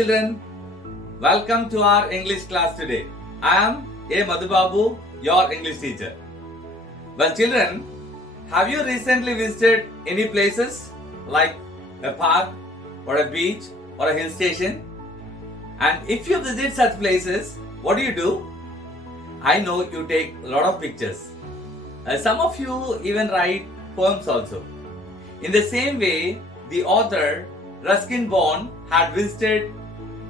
children, welcome to our English class today. I am A. Madhubabu, your English teacher. Well children, have you recently visited any places like a park or a beach or a hill station? And if you visit such places, what do? I know you take a lot of pictures. Some of you even write poems also. In the same way, the author Ruskin Bond had visited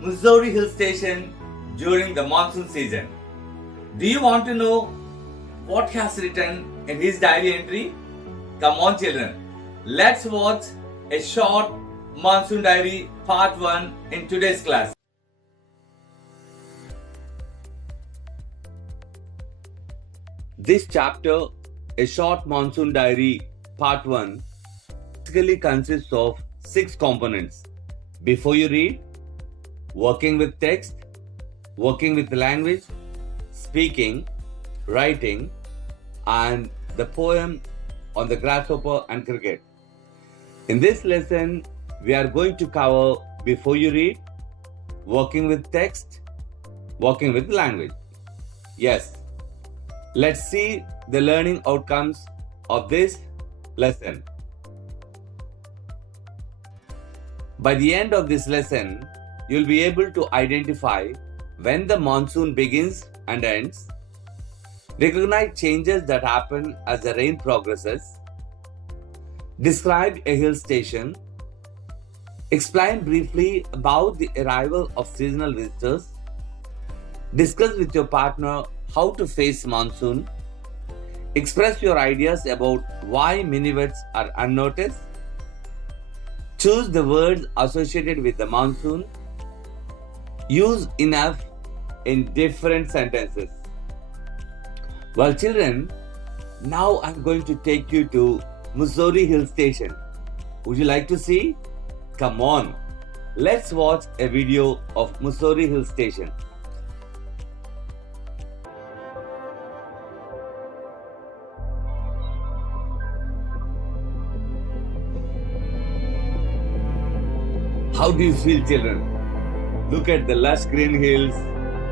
Missouri Hill Station during the monsoon season. Do you want to know what he has written in his diary entry? Come on children, let's watch a short monsoon diary part 1 in today's class. This chapter, a short monsoon diary part 1, basically consists of 6 components. Before you read, working with text, working with language, speaking, writing, and the poem on the grasshopper and cricket. In this lesson, we are going to cover before you read, working with text, working with language. Yes, let's see the learning outcomes of this lesson. By the end of this lesson, you'll be able to identify when the monsoon begins and ends, recognize changes that happen as the rain progresses, describe a hill station, explain briefly about the arrival of seasonal visitors, discuss with your partner how to face monsoon, express your ideas about why many words are unnoticed, choose the words associated with the monsoon, use enough in different sentences. Well children, now I'm going to take you to Missouri Hill Station. Would you like to see? Come on, let's watch a video of Missouri Hill Station. How do you feel children? Look at the lush green hills,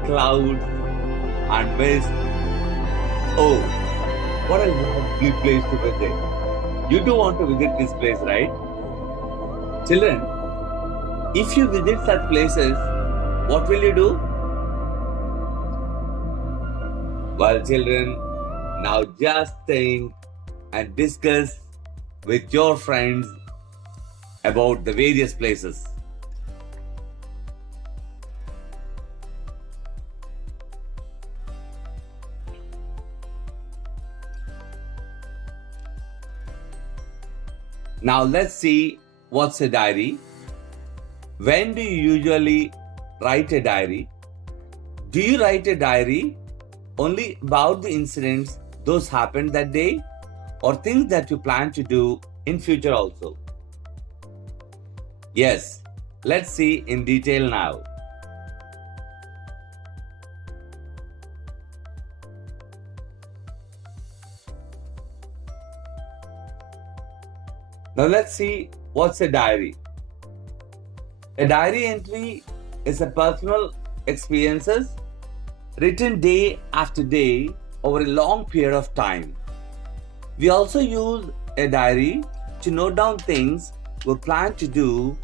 clouds and mist. Oh, what a lovely place to visit. You do want to visit this place, right? Children, if you visit such places, what will you do? Well children, now just think and discuss with your friends about the various places. Now let's see what's a diary. When do you usually write a diary? Do you write a diary only about the incidents those happened that day or things that you plan to do in future also? Yes, let's see in detail now. Now let's see what's a diary. A diary entry is a personal experiences written day after day over a long period of time. We also use a diary to note down things we plan to do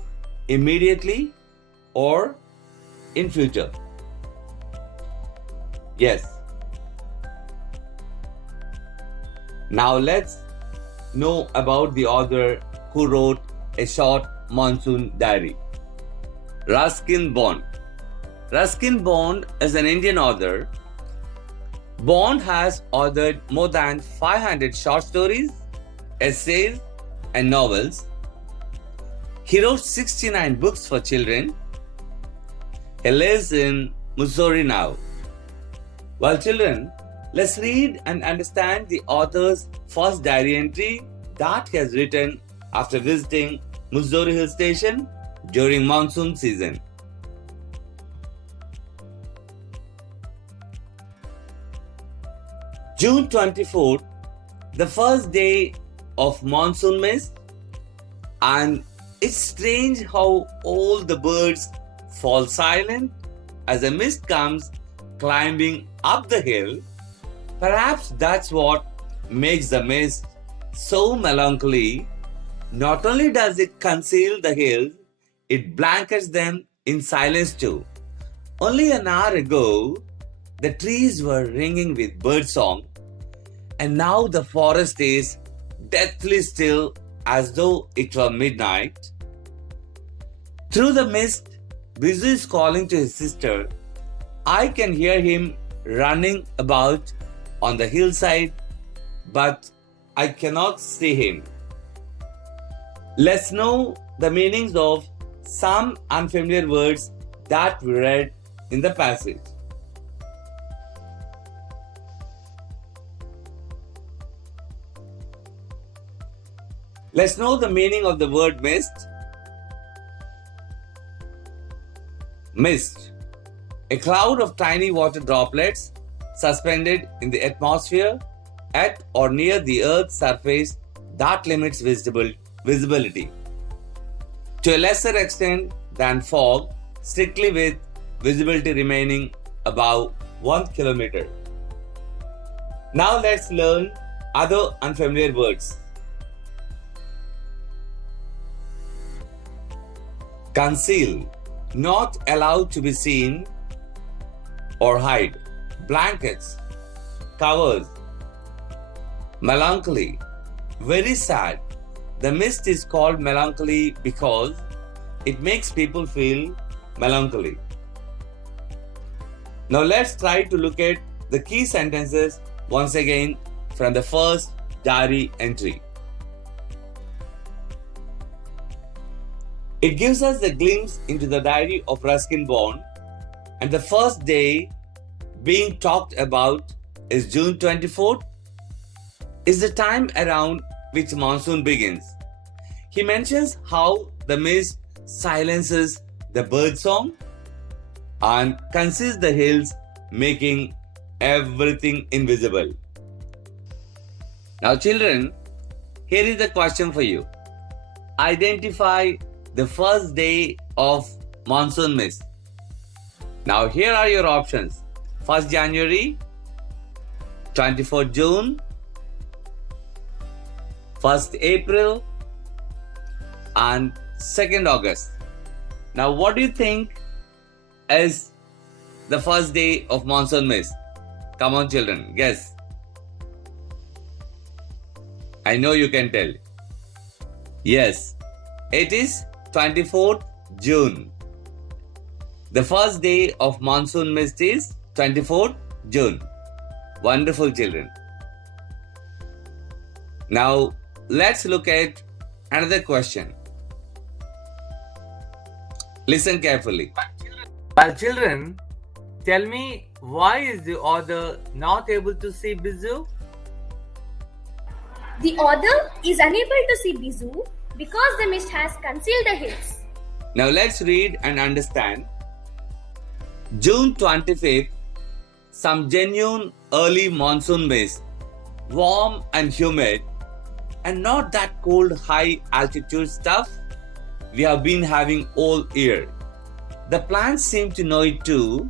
immediately or in future. Yes. Now let's know about the author who wrote a short monsoon diary. Ruskin Bond. Ruskin Bond is an Indian author. Bond has authored more than 500 short stories, essays, and novels. He wrote 69 books for children. He lives in Missouri now. Well children, let's read and understand the author's first diary entry that he has written after visiting Missouri Hill Station during monsoon season. June 24th, the first day of monsoon mist, and it's strange how all the birds fall silent as a mist comes climbing up the hill. Perhaps that's what makes the mist so melancholy. Not only does it conceal the hills, it blankets them in silence too. Only an hour ago, the trees were ringing with birdsong, and now the forest is deathly still as though it were midnight. Through the mist, Bizu is calling to his sister. I can hear him running about on the hillside, but I cannot see him. Let's know the meanings of some unfamiliar words that we read in the passage. Let's know the meaning of the word mist. Mist, a cloud of tiny water droplets suspended in the atmosphere at or near the Earth's surface that limits visibility. To a lesser extent than fog, strictly with visibility remaining above 1 kilometer. Now let's learn other unfamiliar words. Conceal, not allowed to be seen or hide. Blankets, covers. Melancholy, very sad. The mist is called melancholy because it makes people feel melancholy. Now let's try to look at the key sentences once again from the first diary entry. It gives us a glimpse into the diary of Ruskin Bond, and the first day being talked about is June 24th, is the time around which monsoon begins. He mentions how the mist silences the bird song and conceals the hills, making everything invisible. Now children, here is the question for you. Identify the first day of monsoon mist. Now here are your options. 1st January, 24th June, 1st April, and 2nd August. Now what do you think is the first day of monsoon mist? Come on children, guess. I know you can tell. Yes, it is 24th June. The first day of monsoon mist is 24th June. Wonderful children. Now let's look at another question. Listen carefully. But children, tell me, why is the author not able to see Bizu? The author is unable to see Bizu because the mist has concealed the hills. Now let's read and understand. June 25th, some genuine early monsoon mist, warm and humid, and not that cold high altitude stuff we have been having all year. The plants seem to know it too,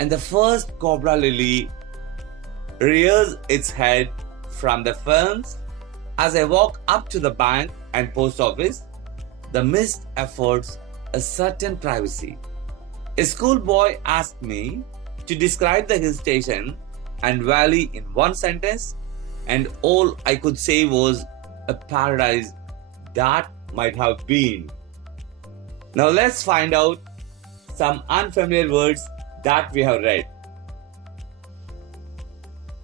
and the first cobra lily rears its head from the ferns. As I walk up to the bank and post office, the mist affords a certain privacy. A schoolboy asked me to describe the hill station and valley in one sentence, and all I could say was a paradise that might have been. Now let's find out some unfamiliar words that we have read.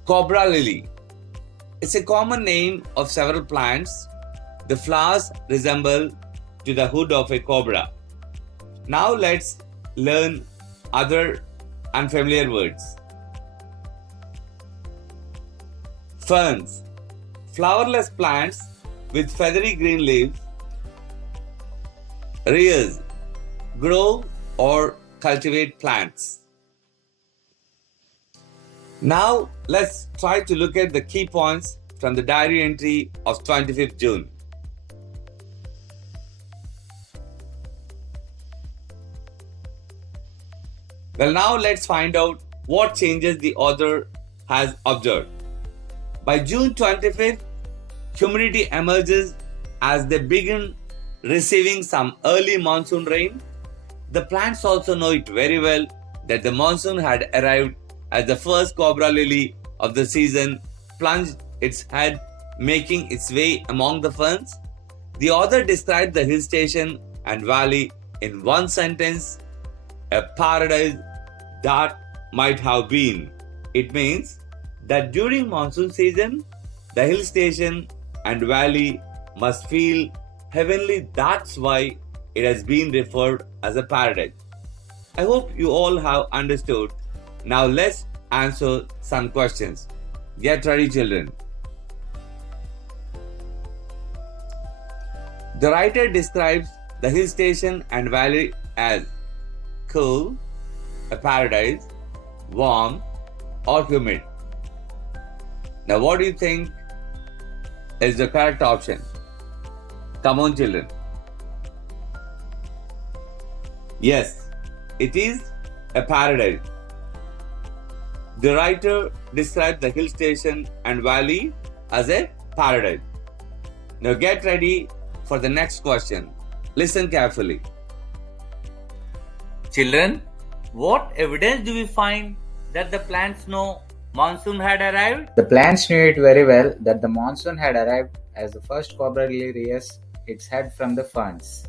Cobra lily. It's a common name of several plants. The flowers resemble to the hood of a cobra. Now let's learn other unfamiliar words. Ferns. Flowerless plants with feathery green leaves. Rears. Grow or cultivate plants. Now let's try to look at the key points from the diary entry of 25th June. Well, now let's find out what changes the author has observed. By June 25th, humidity emerges as they begin receiving some early monsoon rain. The plants also know it very well that the monsoon had arrived as the first cobra lily of the season plunged its head, making its way among the ferns. The author described the hill station and valley in one sentence: a paradise that might have been. It means that during monsoon season, the hill station and valley must feel heavenly. That's why it has been referred as a paradise. I hope you all have understood. Now let's answer some questions. Get ready, children. The writer describes the hill station and valley as cool, a paradise, warm, or humid. Now, what do you think is the correct option? Come on, children. Yes, it is a paradise. The writer described the hill station and valley as a paradise. Now, get ready for the next question. Listen carefully. Children, what evidence do we find that the plants know monsoon had arrived? The plants knew it very well that the monsoon had arrived as the first cobra lily rears its head from the ferns.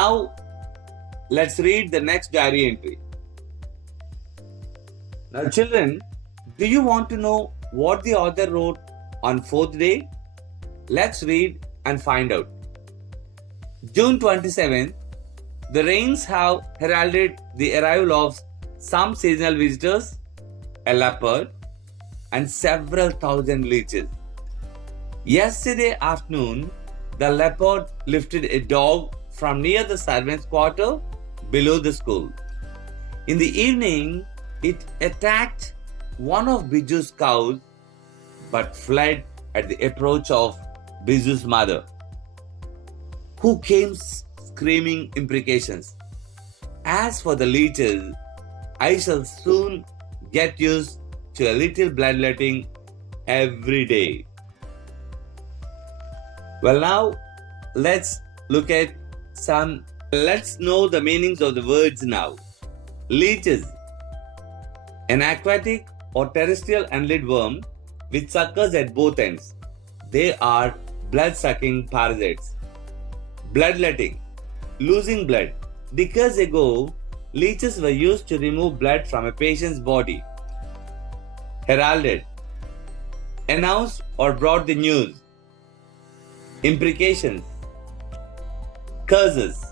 Now, let's read the next diary entry. Now, children, do you want to know what the author wrote on fourth day? Let's read and find out. June 27th, the rains have heralded the arrival of some seasonal visitors, a leopard, and several thousand leeches. Yesterday afternoon, the leopard lifted a dog from near the servants' quarter below the school. In the evening, it attacked one of Biju's cows but fled at the approach of Biju's mother, who came screaming imprecations. As for the leeches, I shall soon get used to a little bloodletting every day. Well, now let's look at let's know the meanings of the words now. Leeches, an aquatic or terrestrial annelid worm which suckers at both ends. They are blood-sucking parasites. Bloodletting, losing blood. Decades ago, leeches were used to remove blood from a patient's body. Heralded, announced or brought the news. Imprecations, curses.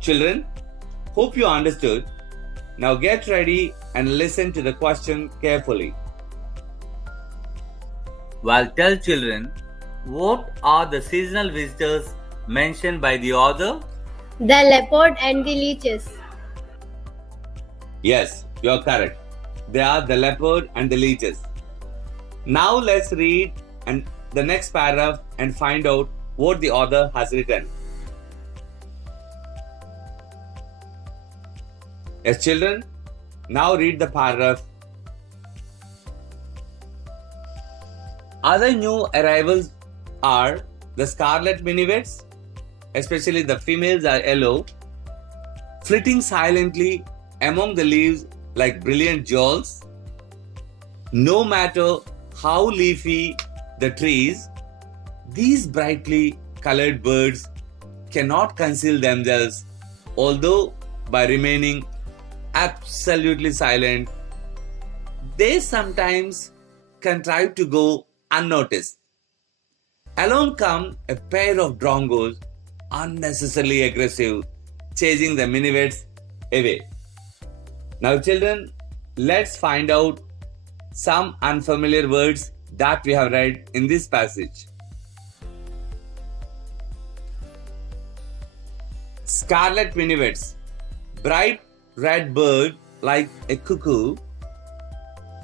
Children, hope you understood. Now get ready and listen to the question carefully. Well, tell children, what are the seasonal visitors mentioned by the author? The leopard and the leeches. Yes, you are correct. They are the leopard and the leeches. Now let's read and the next paragraph and find out what the author has written. Yes, children, now read the paragraph. Other new arrivals are the scarlet minivets, especially the females are yellow, flitting silently among the leaves like brilliant jewels. No matter how leafy the trees, these brightly colored birds cannot conceal themselves, although by remaining absolutely silent, they sometimes contrive to go unnoticed. Along come a pair of drongos, unnecessarily aggressive, chasing the minivets away. Now, children, let's find out some unfamiliar words that we have read in this passage. Scarlet minivets, bright red bird like a cuckoo,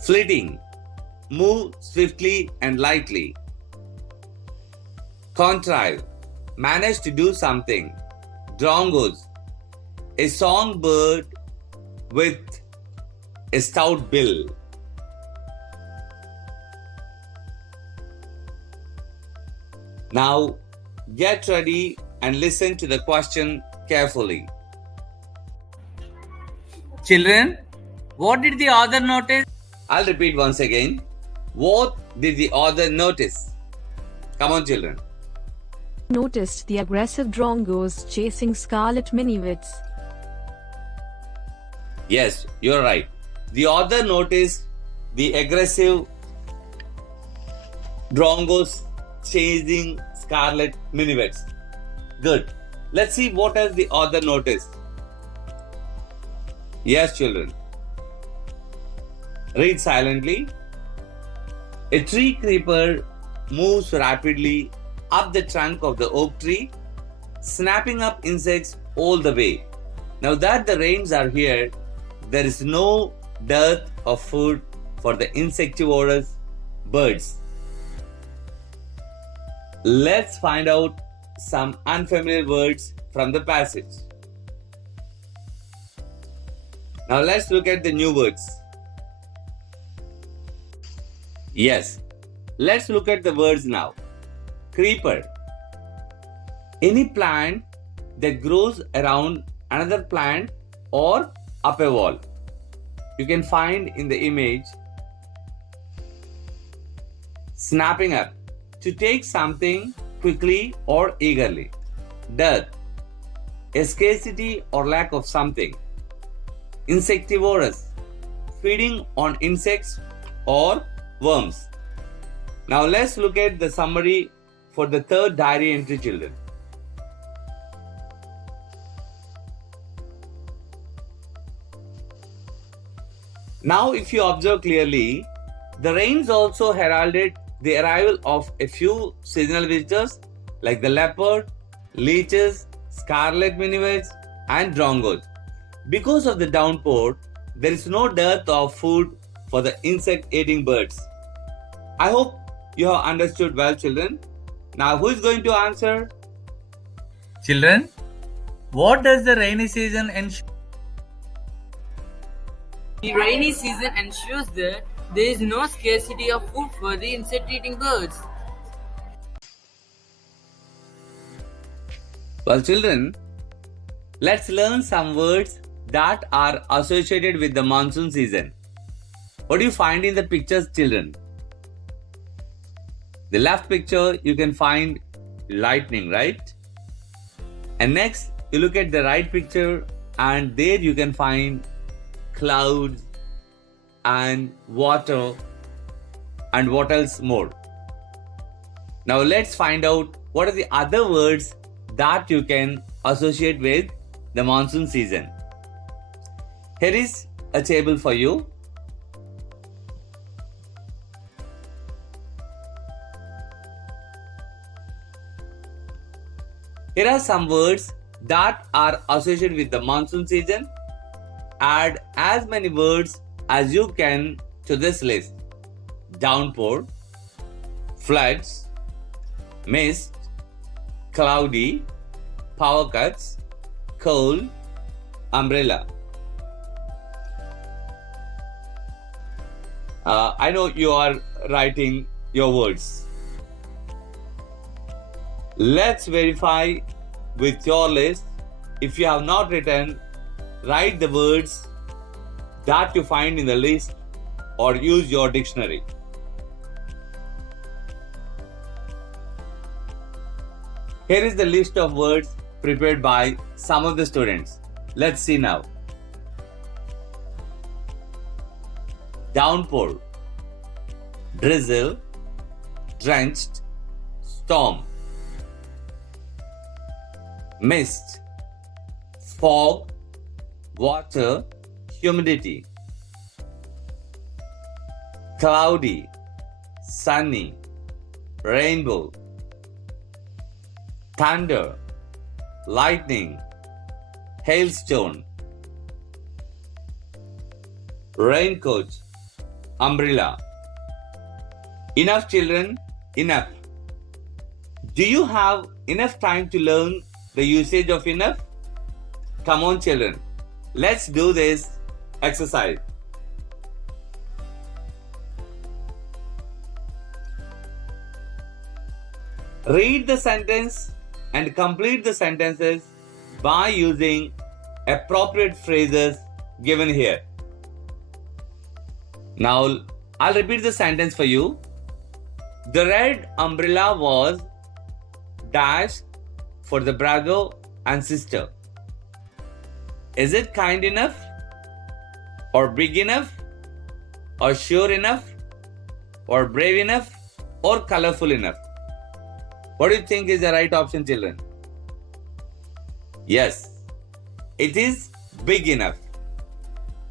flitting, move swiftly and lightly. Contrive, manage to do something. Drongos, a songbird with a stout bill. Now get ready and listen to the question carefully. Children, what did the author notice? I'll repeat once again. What did the author notice? Come on, children. Noticed the aggressive drongos chasing scarlet minivids. Yes, you're right. The author noticed the aggressive drongos chasing scarlet minivids. Good. Let's see what else the author noticed. Yes, children. Read silently. A tree creeper moves rapidly up the trunk of the oak tree, snapping up insects all the way. Now that the rains are here, there is no dearth of food for the insectivorous birds. Let's find out some unfamiliar words from the passage. Now let's look at the new words. Yes, let's look at the words now. Creeper. Any plant that grows around another plant or up a wall. You can find in the image. Snapping up. To take something quickly or eagerly. Dearth. A scarcity or lack of something. Insectivorous. Feeding on insects or worms. Now let's look at the summary for the third diary entry, children. Now if you observe clearly, the rains also heralded the arrival of a few seasonal visitors like the leopard, leeches, scarlet minivids and drongos. Because of the downpour, there is no dearth of food for the insect-eating birds. I hope you have understood well, children. Now who is going to answer? Children, what does the rainy season ensure? The rainy season ensures that there is no scarcity of food for the insect-eating birds. Well, children, let's learn some words that are associated with the monsoon season. What do you find in the pictures, children? The left picture, you can find lightning, right? And next, you look at the right picture and there you can find clouds and water and what else more. Now let's find out what are the other words that you can associate with the monsoon season. Here is a table for you. Here are some words that are associated with the monsoon season. Add as many words as you can to this list. Downpour, floods, mist, cloudy, power cuts, cold, umbrella. I know you are writing your words. Let's verify with your list. If you have not written, write the words that you find in the list or use your dictionary. Here is the list of words prepared by some of the students. Let's see now. Downpour, drizzle, drenched, storm. Mist, fog, water, humidity. Cloudy, sunny, rainbow. Thunder, lightning, hailstone. Raincoat, umbrella. Enough, children, enough. Do you have enough time to learn the usage of enough? Come on, children, let's do this exercise. Read the sentence and complete the sentences by using appropriate phrases given here. Now, I'll repeat the sentence for you. The red umbrella was dash for the brother and sister. Is it kind enough? Or big enough? Or sure enough? Or brave enough? Or colorful enough? What do you think is the right option, children? Yes, it is big enough.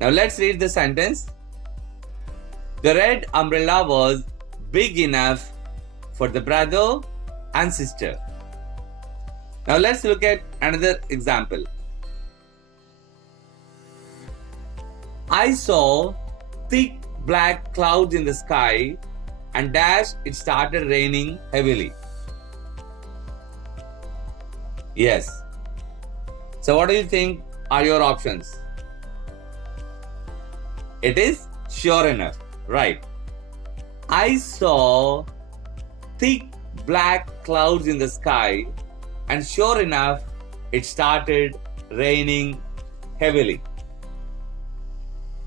Now let's read the sentence. The red umbrella was big enough for the brother and sister. Now let's look at another example. I saw thick black clouds in the sky and dash it started raining heavily. Yes. So what do you think are your options? It is sure enough. Right. I saw thick black clouds in the sky and sure enough it started raining heavily.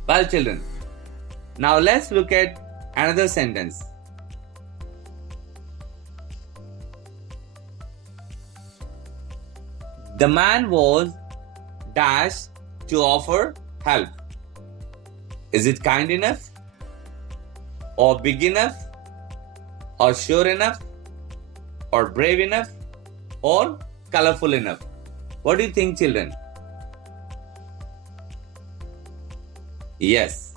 Well, children, now let's look at another sentence. The man was dash to offer help. Is it kind enough? Or big enough? Or sure enough? Or brave enough? Or colorful enough? What do you think, children? Yes,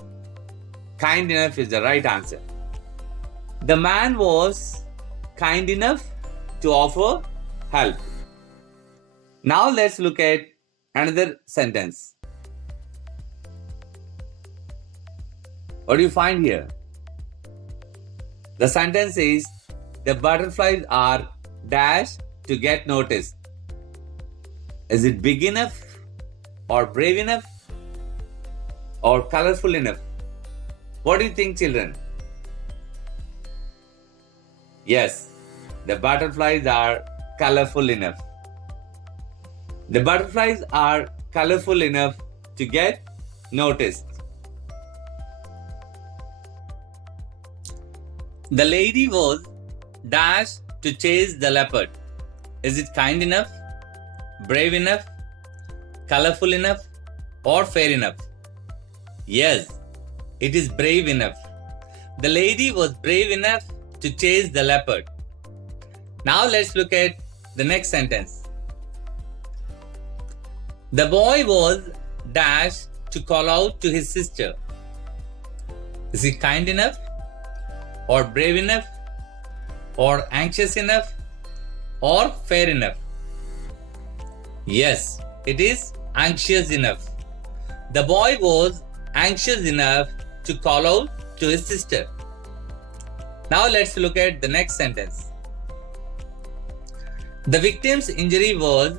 kind enough is the right answer. The man was kind enough to offer help. Now let's look at another sentence. What do you find here? The sentence is, the butterflies are dash to get noticed. Is it big enough? Or brave enough? Or colorful enough? What do you think, children? Yes, the butterflies are colorful enough. The butterflies are colorful enough to get noticed. The lady was dash to chase the leopard. Is it kind enough? Brave enough? Colorful enough? Or fair enough? Yes, it is brave enough. The lady was brave enough to chase the leopard. Now let's look at the next sentence. The boy was dash to call out to his sister. Is he kind enough? Or brave enough? Or anxious enough? Or fair enough? Yes, it is anxious enough. The boy was anxious enough to call out to his sister. Now let's look at the next sentence. The victim's injury was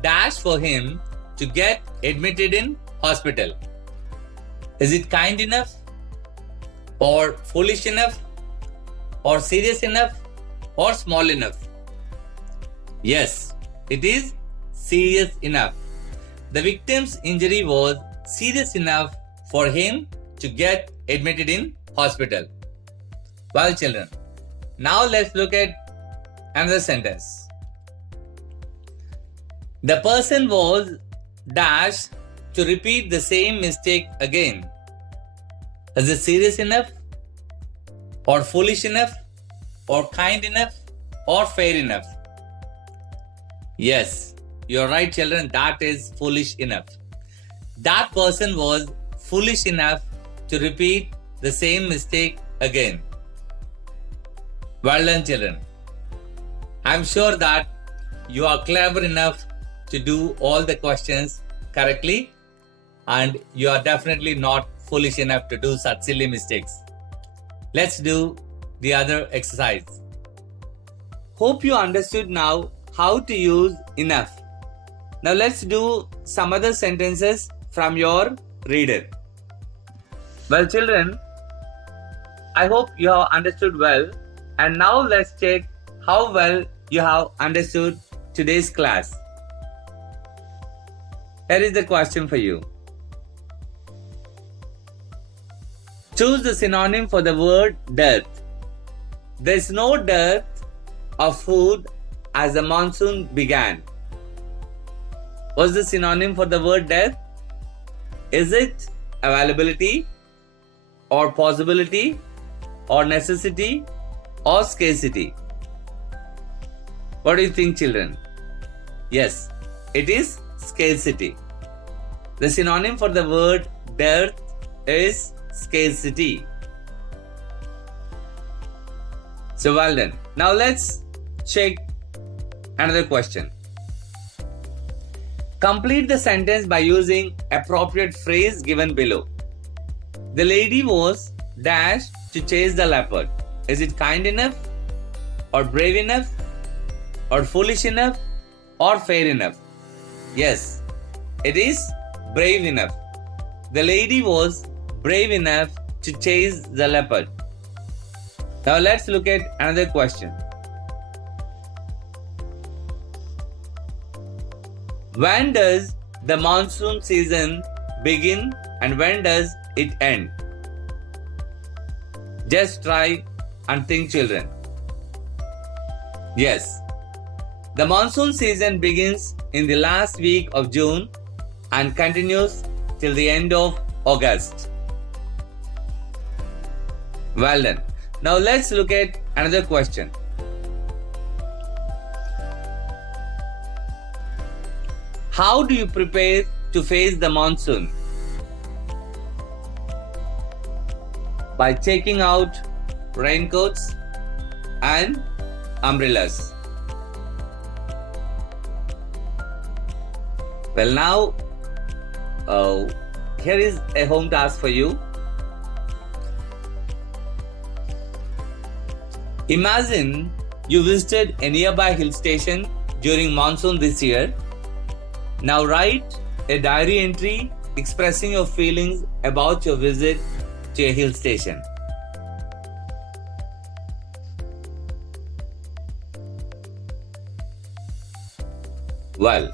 dash for him to get admitted in hospital. Is it kind enough? Or foolish enough? Or serious enough? Or small enough? Yes, it is serious enough. The victim's injury was serious enough for him to get admitted in hospital. Well, children, now let's look at another sentence. The person was dash to repeat the same mistake again. Is it serious enough? Or foolish enough? Or kind enough? Or fair enough? Yes, you're right, children, that is foolish enough. That person was foolish enough to repeat the same mistake again. Well done, children. I'm sure that you are clever enough to do all the questions correctly, and you are definitely not foolish enough to do such silly mistakes. Let's do the other exercise. Hope you understood now how to use enough. Now let's do some other sentences from your reader. Well, children, I hope you have understood well, and now let's check how well you have understood today's class. Here is the question for you. Choose the synonym for the word dearth. There is no dearth of food as the monsoon began. What's the synonym for the word dearth? Is it availability, or possibility, or necessity, or scarcity? What do you think, children? Yes, it is scarcity. The synonym for the word dearth is scarcity. So well done. Now let's check another question. Complete the sentence by using appropriate phrase given below. The lady was dashed to chase the leopard. Is it kind enough, or brave enough, or foolish enough, or fair enough? Yes, it is brave enough. The lady was brave enough to chase the leopard. Now let's look at another question. When does the monsoon season begin and when does it end? Just try and think, children. Yes, the monsoon season begins in the last week of June and continues till the end of August. Well done. Now let's look at another question. How do you prepare to face the monsoon? By taking out raincoats and umbrellas. Well, now here is a home task for you. Imagine you visited a nearby hill station during monsoon this year. Now write a diary entry expressing your feelings about your visit to a hill station. Well,